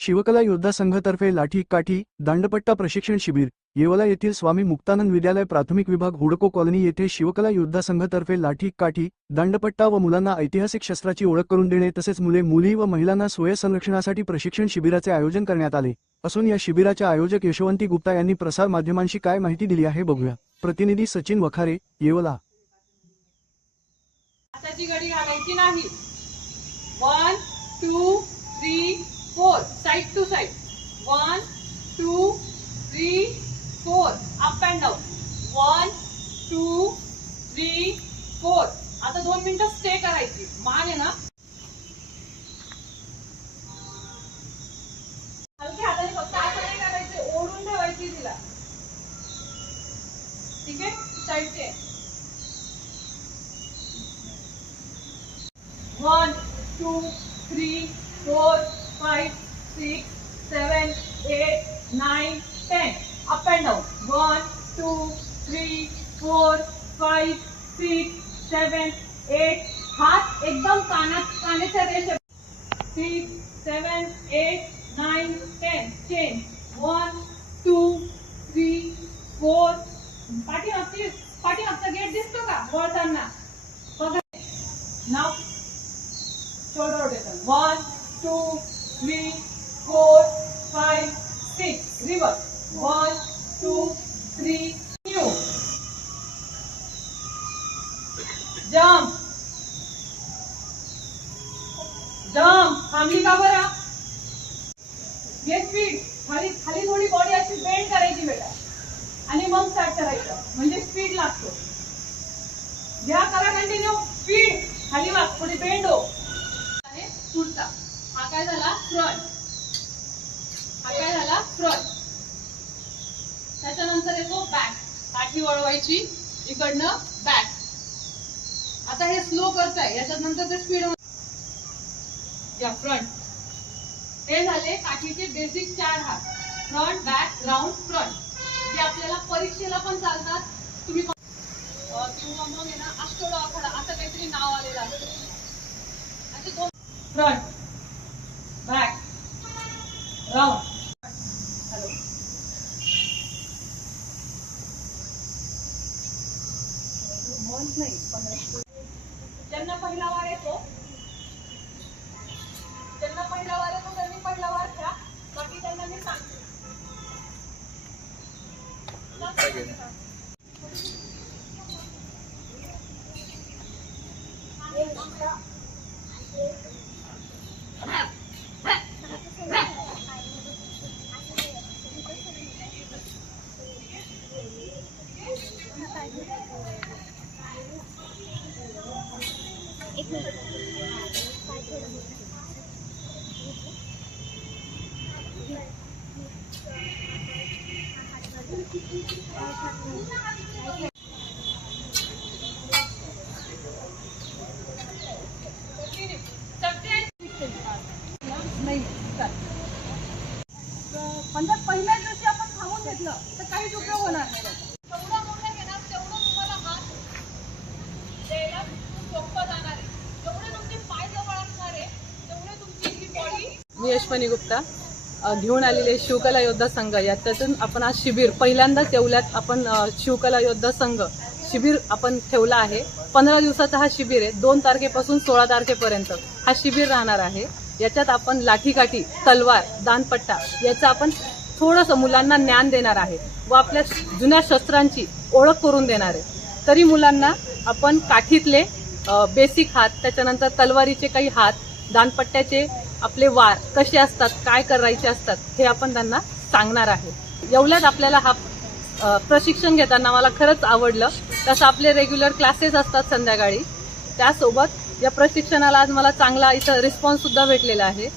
शिवकला योद्धा संघतर्फे लाठी काठी दांडपट्टा प्रशिक्षण शिबिर येवला येथील स्वामी मुक्तानंद विद्यालय प्राथमिक विभाग हुडको कॉलनी येथे शिवकला योद्धा संघतर्फे लाठी काठी दांडपट्टा व मुलांना ऐतिहासिक शस्त्राची ओळख करून देणे तसेच मुले मुली व महिलांना स्वयं संरक्षणासाठी प्रशिक्षण शिबिराचे आयोजन करण्यात आले. असून या शिबिराच्या आयोजक यशवंती गुप्ता यांनी प्रसार माध्यमांशी काय माहिती दिली आहे बघूया. प्रतिनिधी सचिन वखारे येवला. घडी घालायची नाही. One two three four side to side one two three four up and down one two three four आता दोन मिनिटं स्टे करायची. मान आहे ना? हलक्या हाताने फक्त असं नाही करायचे ओढून ठेवायची तिला. ठीक आहे? साईडचे one two three four five six seven eight nine ten up and down one two three four five six seven eight हात एकदम कानात कानेच्या रेषे six seven eight nine ten chain one two three four पाठीमागची पाठीमागचा gate दिसतो का वळताना बघा नाव shoulder rotation one two three, four, five, six. Reverse. One, two, three, new. Jump. Jump. थांबली का बरं? गेट स्पीड खाली खाली थोडी बॉडी अशी बेंड करायची बेटा. आणि मग स्टार्ट करायचं. म्हणजे स्पीड लागतो. घ्या करा कंटिन्यू स्पीड खाली वाग थोडी बेंड हो. आहे फ्रॉड. हा काय झाला? फ्रंट त्याच्यानंतर येतो बॅक पाठी वळवायची इकडनं बॅक आता हे स्लो करताय. याच्यात नंतर ते स्पीड या फ्रंट हे झाले काठीचे बेसिक चार हात. फ्रंट बॅक राऊंड फ्रंट जे आपल्याला परीक्षेला पण चालतात तुम्ही किंवा मग आहे ना अष्टोड आखाडा असं काहीतरी नाव आलेलं असतं. असे दोन फ्रंट बॅक राऊंड हॅलो ज्यांना पहिला वार येतो ज्यांना पहिला वार येतो त्यांनी पहिला वार घ्या. बाकी त्यांना मी सांगते. पंधरा पहिल्याच दिवशी आपण थांबून घेतलं तर काहीच उपयोग होणार नाही. बॉडी गुप्ता घेऊन आलेले शिवकला योद्धा संघ. याच्यातून आपण आज शिबिर पहिल्यांदाच येवल्यात आपण शिवकला योद्धा संघ शिबिर आपण ठेवला आहे. पंधरा दिवसाचा हा शिबिर आहे. दोन तारखेपासून सोळा तारखेपर्यंत हा शिबिर राहणार आहे. याच्यात आपण लाठीकाठी तलवार दानपट्टा याचं आपण थोडंसं मुलांना ज्ञान देणार आहे व आपल्या जुन्या शस्त्रांची ओळख करून देणार आहे. तरी मुलांना आपण काठीतले बेसिक हात त्याच्यानंतर तलवारीचे काही हात दानपट्ट्याचे आपले वार कसे असतात काय करायचे असतात हे आपण त्यांना सांगणार आहे. एवढ्यात आपल्याला हा प्रशिक्षण घेताना मला खरंच आवडलं. तसं आपले रेग्युलर क्लासेस असतात संध्याकाळी. त्यासोबत या प्रशिक्षणाला आज मला चांगला इथं रिस्पॉन्ससुद्धा भेटलेला आहे.